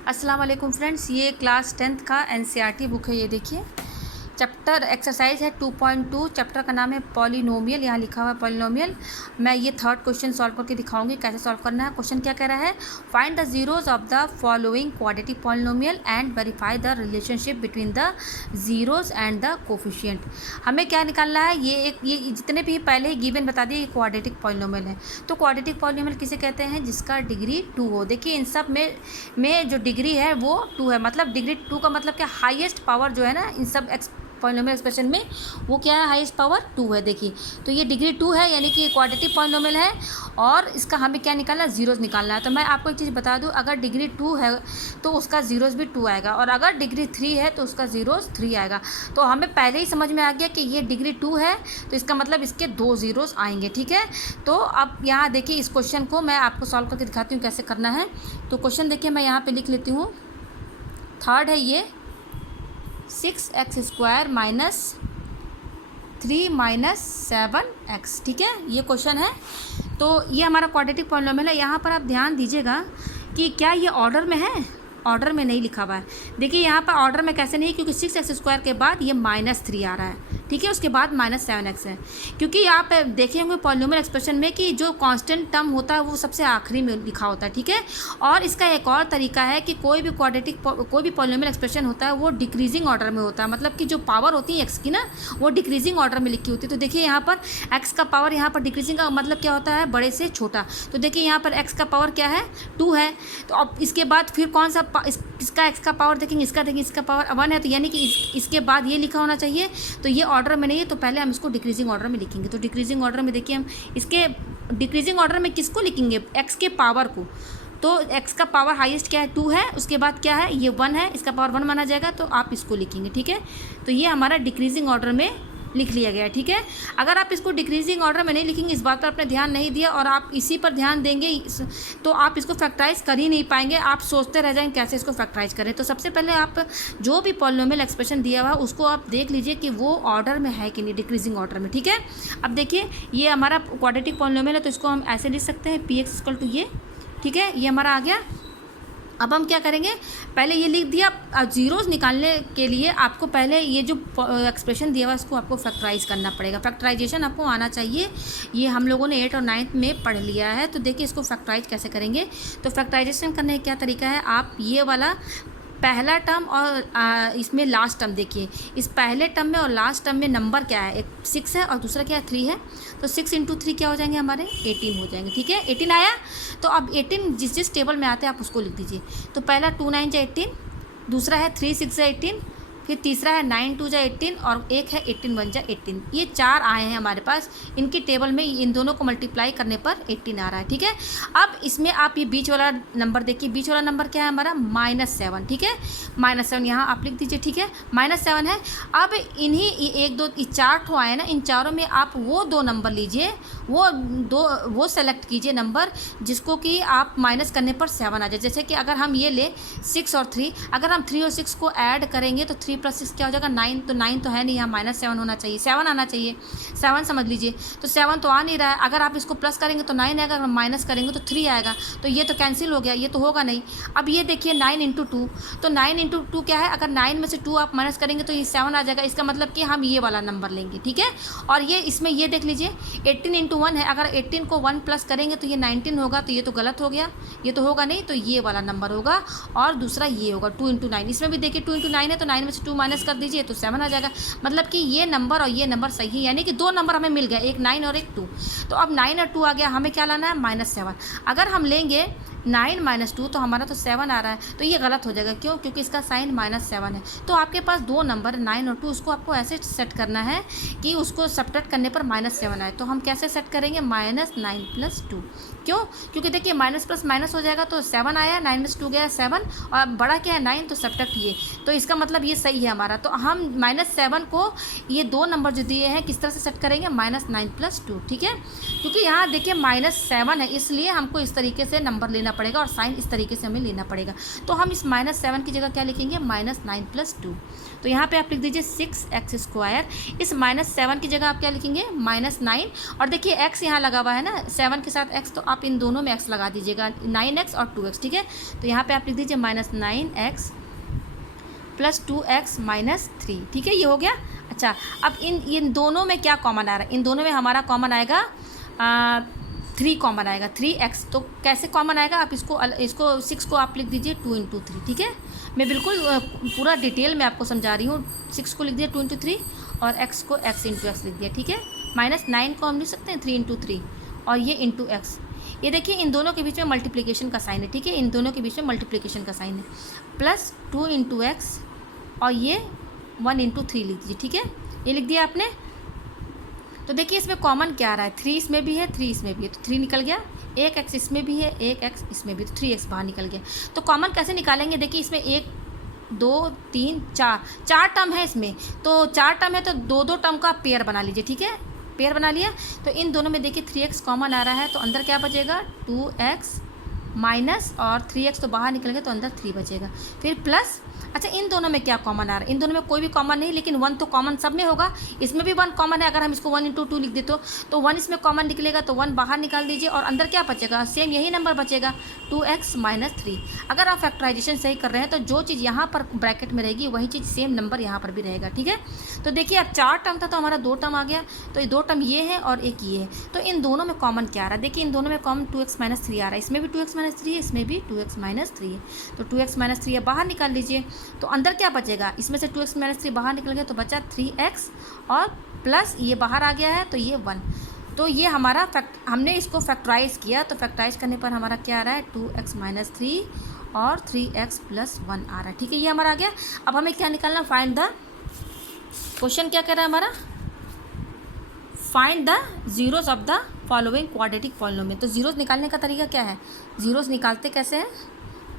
अस्सलाम वालेकुम फ्रेंड्स, ये क्लास 10th का एनसीईआरटी बुक है। ये देखिए, चैप्टर एक्सरसाइज है 2.2। चैप्टर का नाम है पॉलिनोमियल। यहाँ लिखा हुआ है पॉलिनोमियल। मैं ये थर्ड क्वेश्चन सॉल्व करके दिखाऊंगी कैसे सॉल्व करना है। क्वेश्चन क्या कह रहा है, find the zeros of the following quadratic polynomial and verify the relationship between the zeros and the coefficient. हमें क्या निकालना है, ये जितने भी पहले ही गिवन बता दिए, ये क्वाड्रेटिक पॉलिनोमियल है। तो क्वाड्रेटिक पॉलिनोमियल किसे कहते हैं, जिसका डिग्री 2 हो। देखिए इन सब में जो डिग्री है वो 2 है, मतलब डिग्री 2 का मतलब क्या, हाईएस्ट पावर जो है ना इन सब पॉलिनोमियल एक्सप्रेशन में, वो क्या है, हाईएस्ट पावर 2 है। देखिए तो ये डिग्री 2 है, यानी कि क्वाड्रेटिक पॉलिनोमियल है। और इसका हमें क्या निकालना है, जीरोज निकालना है। तो मैं आपको एक चीज़ बता दूं, अगर डिग्री 2 है तो उसका जीरोज भी 2 आएगा, और अगर डिग्री 3 है तो उसका जीरोज 3 आएगा। तो हमें पहले ही समझ में आ गया कि ये डिग्री 2 है, तो इसका मतलब इसके 2 जीरोज आएंगे। ठीक है, तो अब यहाँ देखिए इस क्वेश्चन को मैं आपको सॉल्व करके दिखाती हूँ कैसे करना है। तो क्वेश्चन देखिए, मैं यहाँ पर लिख लेती हूँ। थर्ड है ये 6x² माइनस 3 माइनस 7x। ठीक है, ये क्वेश्चन है। तो ये हमारा क्वाड्रेटिक पॉलिनोमियल है। यहाँ पर आप ध्यान दीजिएगा कि क्या ये ऑर्डर में है, ऑर्डर में नहीं लिखा हुआ है। देखिए यहाँ पर ऑर्डर में कैसे नहीं, क्योंकि 6x² के बाद ये -3 आ रहा है। ठीक है, उसके बाद -7x है, क्योंकि आप देखे होंगे पॉलिनोमियल एक्सप्रेशन में कि जो कांस्टेंट टर्म होता है वो सबसे आखिरी में लिखा होता है। ठीक है, और इसका एक और तरीका है कि कोई भी पॉलिनोमियल एक्सप्रेशन होता है वो डिक्रीजिंग ऑर्डर में होता है, मतलब कि जो पावर होती है एक्स की ना, वो डिक्रीजिंग ऑर्डर में लिखी होती है। तो देखिए यहाँ पर एक्स का पावर, यहाँ पर डिक्रीजिंग का मतलब क्या होता है, बड़े से छोटा। तो देखिए यहाँ पर एक्स का पावर क्या है, 2 है। तो अब इसके बाद फिर कौन सा इसका एक्स का पावर देखेंगे, इसका पावर 1 है, तो यानी कि इसके बाद ये लिखा होना चाहिए। तो ये ऑर्डर में नहीं है, तो पहले हम इसको डिक्रीजिंग ऑर्डर में लिखेंगे। तो डिक्रीजिंग ऑर्डर में देखिए, हम इसके डिक्रीजिंग ऑर्डर में किसको लिखेंगे, एक्स के पावर को। तो एक्स का पावर हाईएस्ट क्या है, 2 है, उसके बाद क्या है, ये 1 है, इसका पावर 1 माना जाएगा, तो आप इसको लिखेंगे। ठीक है, तो ये हमारा डिक्रीजिंग ऑर्डर में लिख लिया गया है। ठीक है, अगर आप इसको डिक्रीजिंग ऑर्डर में नहीं लिखेंगे, इस बात पर आपने ध्यान नहीं दिया और आप इसी पर ध्यान देंगे, तो आप इसको फैक्टराइज कर ही नहीं पाएंगे। आप सोचते रह जाएंगे कैसे इसको फैक्टराइज करें। तो सबसे पहले आप जो भी पॉलिनोमियल एक्सप्रेशन दिया हुआ है उसको आप देख लीजिए कि वो ऑर्डर में है कि नहीं, डिक्रीजिंग ऑर्डर में। ठीक है, अब देखिए ये हमारा क्वाड्रेटिक पॉलिनोमियल है, तो इसको हम ऐसे लिख सकते हैं, px = ये। ठीक है, ये हमारा आ गया। अब हम क्या करेंगे, पहले ये लिख दिया। जीरोस निकालने के लिए आपको पहले ये जो एक्सप्रेशन दिया हुआ है इसको आपको फैक्टराइज करना पड़ेगा। फैक्टराइजेशन आपको आना चाहिए, ये हम लोगों ने 8th और 9th में पढ़ लिया है। तो देखिए इसको फैक्टराइज कैसे करेंगे। तो फैक्टराइजेशन करने का क्या तरीका है, आप ये वाला पहला टर्म और इसमें लास्ट टर्म देखिए, इस पहले टर्म में और लास्ट टर्म में नंबर क्या है, एक 6 है और दूसरा क्या है, 3 है। तो 6 × 3 क्या हो जाएंगे, हमारे 18 हो जाएंगे। ठीक है, 18 आया। तो अब 18 जिस टेबल में आते हैं आप उसको लिख दीजिए। तो पहला 2 9 × 18, दूसरा है 3 6 × 18, फिर तीसरा है 9 2 × 18 और एक है 18 1 × 18। ये 4 आए हैं हमारे पास। इनकी टेबल में इन दोनों को मल्टीप्लाई करने पर 18 आ रहा है। ठीक है, अब इसमें आप ये बीच वाला नंबर देखिए, बीच वाला नंबर क्या है हमारा, -7। ठीक है, -7 यहाँ आप लिख दीजिए। ठीक है, -7 है। अब इन्हीं 1 2 4 ठो आए ना, इन चारों में आप वो 2 नंबर लीजिए, वो सेलेक्ट कीजिए नंबर जिसको कि आप माइनस करने पर 7 आ जाए। जैसे कि अगर हम ये ले 6 और 3, अगर हम 3 और 6 को ऐड करेंगे तो 3 + 6 क्या हो जाएगा, 9। तो 9 तो है नहीं, यहाँ -7 होना चाहिए, 7 आना चाहिए, 7 समझ लीजिए। तो 7 तो आ नहीं रहा है। अगर आप इसको प्लस करेंगे तो 9 आएगा, अगर माइनस करेंगे तो 3 आएगा। तो ये तो कैंसिल हो गया, ये तो होगा नहीं। अब ये देखिए 9 × 2, तो 9 × 2 क्या है, अगर 9 में से 2 आप माइनस करेंगे तो ये 7 आ जाएगा। इसका मतलब कि हम ये वाला नंबर लेंगे। ठीक है, और ये इसमें ये देख लीजिए 18 × 1 है, अगर 18 को 1 प्लस करेंगे तो ये 19 होगा, तो ये तो गलत हो गया, ये तो होगा नहीं। तो ये वाला नंबर होगा और दूसरा ये होगा 2 × 9। इसमें भी देखिए 2 × 9 है, तो 9 में से 2 माइनस कर दीजिए तो 7 आ जाएगा। मतलब कि ये नंबर और ये नंबर सही है, यानी कि 2 नंबर हमें मिल गया, एक 9 और एक 2। तो अब 9 और 2 आ गया, हमें क्या लाना है, -7। अगर हम लेंगे 9 - 2 तो हमारा तो 7 आ रहा है, तो ये गलत हो जाएगा। क्यों, क्योंकि इसका साइन -7 है। तो आपके पास 2 नंबर 9 और 2, उसको आपको ऐसे सेट करना है कि उसको सब्ट्रैक्ट करने पर -7 आए। तो हम कैसे सेट करेंगे, -9 + 2। क्यों, क्योंकि देखिए माइनस प्लस माइनस हो जाएगा, तो 7 आया, 9 में से 2 गया 7, और बड़ा क्या है 9, तो सब्ट्रैक्ट ये। तो इसका मतलब ये सही है हमारा। तो हम -7 को ये 2 नंबर जो दिए हैं किस तरह से सेट करेंगे, -9 + 2। ठीक है, क्योंकि यहाँ देखिए -7 है, इसलिए हमको इस तरीके से नंबर लेना पड़ेगा और साइन इस तरीके से हमें लेना पड़ेगा। तो हम इस -7 की जगह क्या लिखेंगे, -9 + 2। तो यहाँ पे आप लिख दीजिए 6x²। इस -7 की जगह आप क्या लिखेंगे, -9। और देखिए x यहाँ लगा हुआ है ना, 7 के साथ x, तो आप इन दोनों में x लगा दीजिएगा, 9x और 2x, ठीक है। तो यहाँ पे आप लिख दीजिए -9x + 2x - 3, ठीक है, ये हो गया। अच्छा, अब इन दोनों में क्या कॉमन आ रहा है? इन दोनों में हमारा कॉमन आएगा 3 कॉमन आएगा, 3x। तो कैसे कॉमन आएगा? आप इसको 6 को आप लिख दीजिए 2 × 3, ठीक है। मैं बिल्कुल पूरा डिटेल में आपको समझा रही हूँ। 6 को लिख दिया 2 × 3 और x को x × x लिख दिया, ठीक है। -9 को हम लिख सकते हैं 3 × 3 और ये × x। ये देखिए इन दोनों के बीच में मल्टीप्लिकेशन का साइन है, ठीक है, इन दोनों के बीच में मल्टीप्लिकेशन का साइन है, +2 × x और ये 1 × 3 लिख दीजिए, ठीक है। ये लिख दिया आपने। तो देखिए इसमें कॉमन क्या आ रहा है? 3 इसमें भी है, 3 इसमें भी है, तो 3 निकल गया। 1x इसमें भी है, 1x इसमें भी, तो 3x बाहर निकल गया। तो कॉमन कैसे निकालेंगे? देखिए इसमें 1 2 3 4 टर्म है इसमें, तो 4 टर्म है तो 2 टर्म का पेयर बना लीजिए, ठीक है, पेयर बना लिया। तो इन दोनों में देखिए 3x कॉमन आ रहा है, तो अंदर क्या बचेगा? 2x माइनस और 3x तो बाहर निकल गया, तो अंदर 3 बचेगा, फिर प्लस। अच्छा, इन दोनों में क्या कॉमन आ रहा है? इन दोनों में कोई भी कॉमन नहीं, लेकिन 1 तो कॉमन सब में होगा। इसमें भी 1 कॉमन है, अगर हम इसको 1 × 2 लिख दे तो 1 इसमें कॉमन निकलेगा, तो 1 बाहर निकाल दीजिए और अंदर क्या बचेगा? सेम यही नंबर बचेगा, 2x - 3। अगर आप फैक्टराइजेशन सही कर रहे हैं तो जो चीज़ यहाँ पर ब्रैकेट में रहेगी वही चीज़ सेम नंबर यहाँ पर भी रहेगा, ठीक है। तो देखिए अब 4 टर्म था तो हमारा 2 टर्म आ गया, तो ये 2 टर्म ये है और एक ये है। तो इन दोनों में कॉमन क्या आ रहा है? देखिए इन दोनों में कॉमन 2x - 3 आ रहा है, इसमें भी 2x - 3 है, इसमें भी 2x - 3 है। तो 2x - 3 है, बाहर निकाल लीजिए, तो अंदर क्या बचेगा? इसमें से 2x - 3 बाहर निकल गया, तो बचा 3x और प्लस ये बाहर आ गया है, तो ये 1। तो ये हमारा हमने इसको फैक्टराइज किया, तो फैक्टराइज करने पर हमारा क्या आ रहा है? 2x - 3 और 3x + 1 आ रहा है, ठीक है, ये हमारा आ गया। अब हमें क्या निकालना? फाइंड द, क्वेश्चन क्या कह रहा है हमारा? Find the zeros of the following quadratic polynomial. तो जीरोस निकालने का तरीका क्या है? जीरोस निकालते कैसे हैं?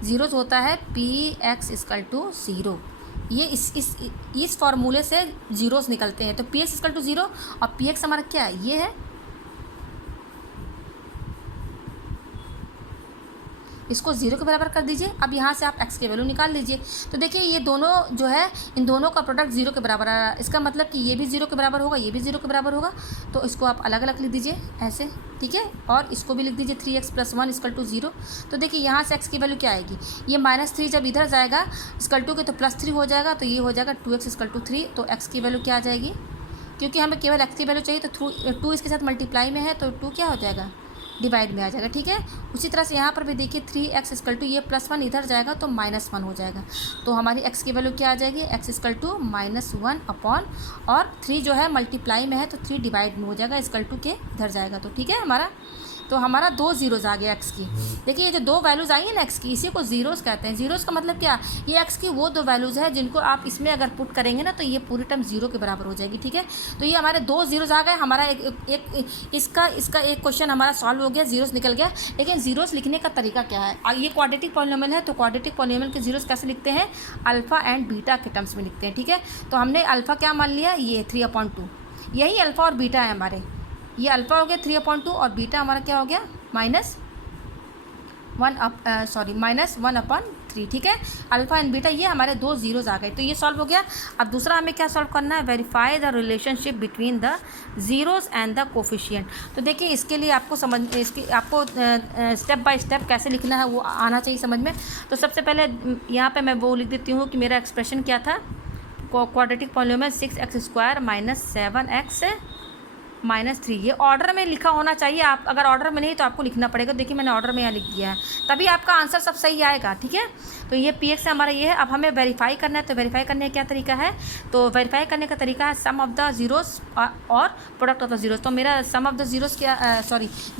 जीरोस होता है px = 0। ये इस फार्मूले से जीरोस निकलते हैं। तो px = 0 और px हमारा क्या है? ये है, इसको 0 के बराबर कर दीजिए। अब यहाँ से आप x की वैल्यू निकाल लीजिए। तो देखिए ये दोनों जो है, इन दोनों का प्रोडक्ट 0 के बराबर आ रहा है, इसका मतलब कि ये भी 0 के बराबर होगा, ये भी 0 के बराबर होगा। तो इसको आप अलग अलग लिख दीजिए ऐसे, ठीक है, और इसको भी लिख दीजिए 3x + 1 = 0। तो देखिए यहाँ से x की वैल्यू क्या आएगी? ये -3 जब इधर जाएगा = के, तो +3 हो जाएगा, तो ये हो जाएगा 2x = 3। तो x की वैल्यू क्या आ जाएगी? क्योंकि हमें केवल x की वैल्यू चाहिए, तो 2 इसके साथ मल्टीप्लाई में है, तो 2 क्या हो जाएगा? डिवाइड में आ जाएगा, ठीक है। उसी तरह से यहाँ पर भी देखिए 3x = ये +1 इधर जाएगा, तो -1 हो जाएगा। तो हमारी x की वैल्यू क्या आ जाएगी? x = -1 अपॉन, और 3 जो है मल्टीप्लाई में है, तो 3 डिवाइड में हो जाएगा, = के इधर जाएगा, तो ठीक है हमारा। तो हमारा 2 जीरोज़ आ गया x की। देखिए ये जो 2 वैल्यूज़ आई है ना x की, इसी को जीरोज़ कहते हैं। जीरोज़ का मतलब क्या? ये x की वो 2 वैल्यूज़ है जिनको आप इसमें अगर पुट करेंगे ना, तो ये पूरी टर्म 0 के बराबर हो जाएगी, ठीक है। तो ये हमारे 2 जीरोज़ आ गए। हमारा इसका एक क्वेश्चन हमारा सॉल्व हो गया, जीरोज़ निकल गया। लेकिन जीरोज़ लिखने का तरीका क्या है? ये क्वाड्रेटिक पॉलिनोमियल है, तो क्वाड्रेटिक पॉलिनोमियल के जीरोज़ कैसे लिखते हैं? अल्फ़ा एंड बीटा के टर्म्स में लिखते हैं, ठीक है। तो हमने अल्फ़ा क्या मान लिया? ये 3/2, यही अल्फ़ा और बीटा है हमारे। ये अल्फ़ा हो गया 3/2 और बीटा हमारा क्या हो गया? -1/3, ठीक है। अल्फ़ा एंड बीटा ये हमारे 2 जीरोज़ आ गए, तो ये सॉल्व हो गया। अब दूसरा हमें क्या सॉल्व करना है? Verify the relationship between the zeros and the coefficient. तो देखिए इसके लिए आपको स्टेप बाय स्टेप कैसे लिखना है वो आना चाहिए समझ में। तो सबसे पहले यहाँ पे मैं वो लिख देती हूँ कि मेरा एक्सप्रेशन क्या था? Quadratic polynomial 6x² - 7x -3। ये ऑर्डर में लिखा होना चाहिए। आप अगर ऑर्डर में नहीं तो आपको लिखना पड़ेगा। देखिए मैंने ऑर्डर में यहाँ लिख दिया है, तभी आपका आंसर सब सही आएगा, ठीक है। तो ये px से हमारा ये है। अब हमें वेरीफाई करना है, तो वेरीफाई करने का क्या तरीका है? तो वेरीफाई करने का तरीका है सम ऑफ द जीरोस और प्रोडक्ट ऑफ द जीरोस। तो मेरा सम ऑफ द जीरोस क्या,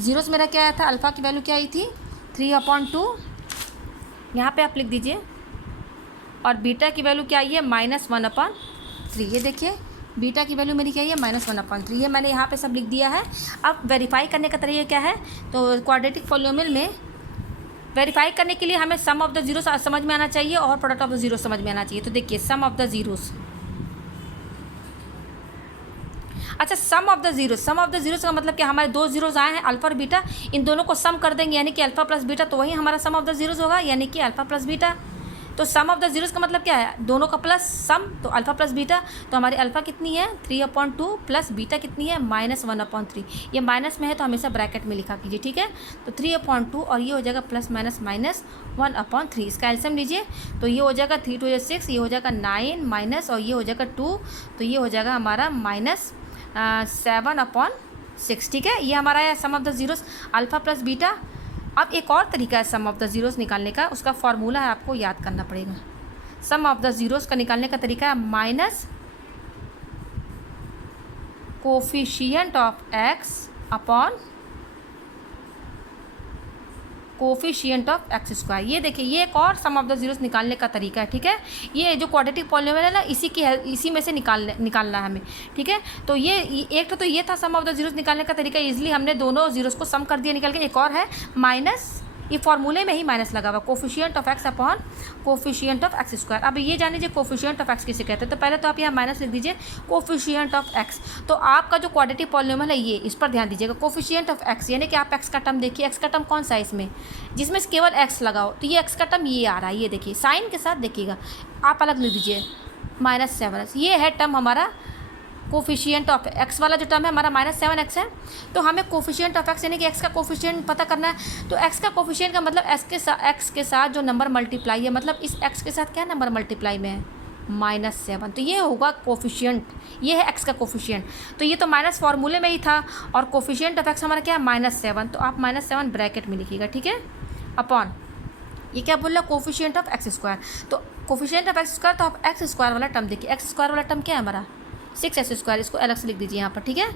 जीरोस मेरा क्या आया था? अल्फ़ा की वैल्यू क्या आई थी? 3/2, यहाँ पर आप लिख दीजिए, और बीटा की वैल्यू क्या आई है? -1/3। ये देखिए बीटा की वैल्यू मेरी क्या है? -1/3। ये मैंने यहाँ पे सब लिख दिया है। अब वेरीफाई करने का तरीका क्या है? तो क्वाड्रेटिक पॉलिनोमियल में वेरीफाई करने के लिए हमें सम ऑफ द जीरोस समझ में आना चाहिए और प्रोडक्ट ऑफ द जीरोस समझ में आना चाहिए। तो देखिए सम ऑफ द जीरोस, अच्छा सम ऑफ द जीरोस का मतलब कि हमारे 2 जीरोस आए हैं अल्फ़ा और बीटा, इन दोनों को सम कर देंगे, यानी कि अल्फ़ा + बीटा, तो वही हमारा सम ऑफ द जीरोस होगा, यानी कि अल्फ़ा + बीटा। तो सम ऑफ द जीरोस का मतलब क्या है, दोनों का प्लस सम, तो अल्फ़ा प्लस बीटा, तो हमारी अल्फ़ा कितनी है 3/2 प्लस बीटा कितनी है -1/3। ये माइनस में है तो हमेशा ब्रैकेट में लिखा कीजिए, ठीक है। तो 3/2 और ये हो जाएगा प्लस माइनस -1/3। इसका एल्सियम लीजिए, तो ये हो जाएगा 3 2 6, ये हो जाएगा 9 माइनस और ये हो जाएगा 2, तो ये हो जाएगा हमारा -7/6, ठीक है। ये हमारा है sum of the zeros alpha plus beta. अब एक और तरीका है सम ऑफ द जीरोस निकालने का, उसका फॉर्मूला है आपको याद करना पड़ेगा। सम ऑफ द जीरोस का निकालने का तरीका है minus coefficient of x upon coefficient of x square. ये देखिए, ये एक और सम ऑफ द जीरोस निकालने का तरीका है, ठीक है। ये जो क्वाड्रेटिक पॉलिनोमियल है ना, इसी में से निकालना है हमें, ठीक है। तो ये एक तो ये था सम ऑफ द जीरोस निकालने का तरीका, इजीली हमने दोनों जीरोस को सम कर दिया निकाल के। एक और है माइनस, ये फॉर्मूले में ही माइनस लगा हुआ, coefficient of x upon coefficient of x square. अब ये जान लीजिए कोफिशिएंट ऑफ एक्स किसे कहते हैं, तो पहले तो आप यहाँ माइनस लिख दीजिए कोफिशिएंट ऑफ एक्स। तो आपका जो क्वाड्रेटिक पॉलिनोमियल है ये, इस पर ध्यान दीजिएगा, कोफिशिएंट ऑफ एक्स, यानी कि आप एक्स का टर्म देखिए, एक्स का टर्म कौन सा है इसमें, जिसमें केवल एक्स लगाओ, तो ये एक्स का टर्म ये आ रहा है, ये देखिए साइन के साथ देखिएगा, आप अलग लिख दीजिए -7x। ये है टर्म हमारा कोफिशिएंट ऑफ एक्स वाला जो टर्म है हमारा -7x है। तो हमें कोफिशिएंट ऑफ एक्स यानी कि एक्स का कोफिशिएंट पता करना है। तो एक्स का कोफिशिएंट का मतलब एक्स के साथ जो नंबर मल्टीप्लाई है, मतलब इस एक्स के साथ क्या नंबर मल्टीप्लाई में है -7, तो ये होगा कोफिशिएंट, ये है एक्स का कोफिशिएंट। तो ये तो माइनस फार्मूले में ही था, और कोफिशिएंट ऑफ एक्स हमारा क्या है -7, तो आप -7 ब्रैकेट में लिखिएगा, ठीक है, अपॉन ये क्या बोल रहा है कोफिशिएंट ऑफ एक्स स्क्वायर। तो कोफिशिएंट ऑफ एक्स स्क्वायर, तो आप एक्स स्क्वायर वाला टर्म देखिए, एक्स स्क्वायर वाला टर्म क्या है हमारा 6x², इसको अलग से लिख दीजिए यहाँ पर, ठीक है।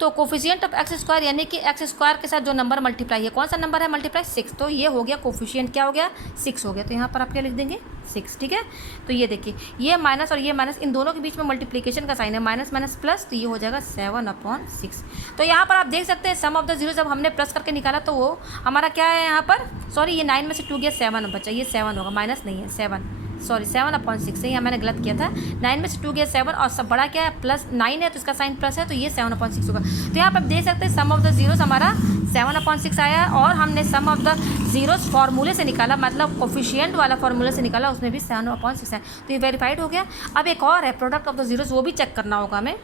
तो कोफिशिएंट ऑफ एक्स स्क्वायर यानी कि एक्स स्क्वायर के साथ जो नंबर मल्टीप्लाई है, कौन सा नंबर है मल्टीप्लाई 6, तो ये हो गया कोफिशिएंट, क्या हो गया 6 हो गया। तो यहाँ पर आप क्या लिख देंगे 6, ठीक है। तो ये देखिए, ये माइनस और ये माइनस, इन दोनों के बीच में मल्टीप्लिकेशन का साइन है, माइनस माइनस प्लस, तो ये हो जाएगा 7/6। तो यहाँ पर आप देख सकते हैं सम ऑफ द जीरो जब हमने प्लस करके निकाला तो वो हमारा क्या है यहाँ पर, सॉरी ये 9 में से 2 गया 7 बचा, ये 7 होगा, माइनस नहीं है 7/6 है, यहाँ मैंने गलत किया था, 9 में से 2 गया 7 और सब बड़ा क्या है +9 है, तो इसका साइन प्लस है, तो ये 7/6 होगा। तो यहाँ पर आप देख सकते हैं सम ऑफ द जीरोस हमारा 7/6 आया है, और हमने सम ऑफ द जीरोस फार्मूले से निकाला, मतलब कोफिशिएंट वाला फार्मूले से निकाला, उसमें भी 7/6 है, तो ये वेरीफाइड हो गया। अब एक और है प्रोडक्ट ऑफ द जीरोस, वो भी चेक करना होगा हमें।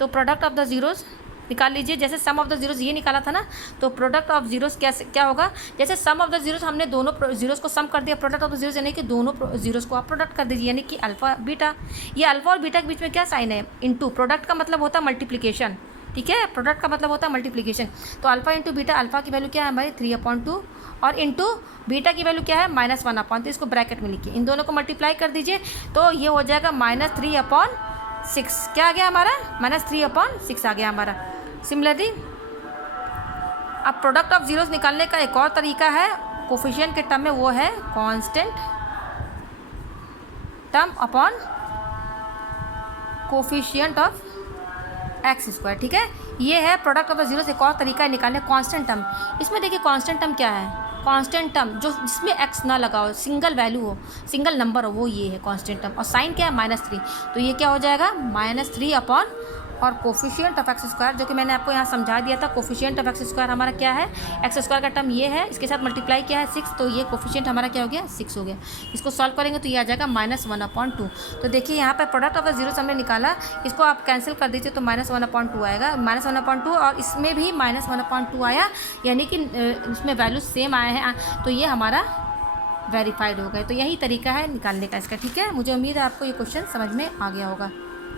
तो प्रोडक्ट ऑफ द जीरोस निकाल लीजिए, जैसे सम ऑफ द जीरोस ये निकाला था ना, तो प्रोडक्ट ऑफ जीरोस क्या होगा, जैसे सम ऑफ द जीरोस हमने दोनों जीरोस को सम कर दिया, प्रोडक्ट ऑफ द जीरोस यानी कि दोनों जीरोस को आप प्रोडक्ट कर दीजिए, यानी कि अल्फा बीटा। ये अल्फा और बीटा के बीच में क्या साइन है, इनटू, प्रोडक्ट का मतलब होता है मल्टीप्लिकेशन, ठीक है, प्रोडक्ट का मतलब होता है मल्टीप्लिकेशन। तो अल्फा इंटू बीटा, अल्फा की वैल्यू क्या है हमारी 3/2 और इंटू बीटा की वैल्यू क्या है -1/, तो इसको ब्रैकेट में लिखिए, इन दोनों को मल्टीप्लाई कर दीजिए, तो ये हो जाएगा -3/6। क्या आ गया हमारा -3/6 आ गया हमारा। सिमिलरली अब प्रोडक्ट ऑफ जीरोस निकालने का एक और तरीका है कोफिशिएंट के टर्म में, वो है constant term upon coefficient of x square, ठीक है। ये है प्रोडक्ट ऑफ द जीरोस, एक और तरीका है निकालने कांस्टेंट टर्म। इसमें देखिए कांस्टेंट टर्म क्या है, कांस्टेंट टर्म जो जिसमें एक्स ना लगा हो, सिंगल वैल्यू हो, सिंगल नंबर हो, वो ये है कांस्टेंट टर्म, और साइन क्या है -3, तो ये क्या हो जाएगा -3 अपॉन और कोफिशिएंट ऑफ एक्स स्क्वायर, जो कि मैंने आपको यहाँ समझा दिया था। कोफिशिएंट ऑफ एक्स स्क्वायर हमारा क्या है, एक्स स्क्वायर का टर्म ये है, इसके साथ मल्टीप्लाई किया है 6, तो ये कोफिशिएंट हमारा क्या हो गया 6 हो गया। इसको सॉल्व करेंगे तो ये आ जाएगा -1/2। तो देखिए यहाँ पर प्रोडक्ट ऑफ द जीरोस हमने निकाला, इसको आप कैंसिल कर दीजिए तो -1/2 आएगा, -1/2, और इसमें भी -1/2 आया, यानी कि इसमें वैल्यू सेम आए हैं, तो ये हमारा वेरीफाइड हो गए। तो यही तरीका है निकालने का इसका, ठीक है। मुझे उम्मीद है आपको ये क्वेश्चन समझ में आ गया होगा।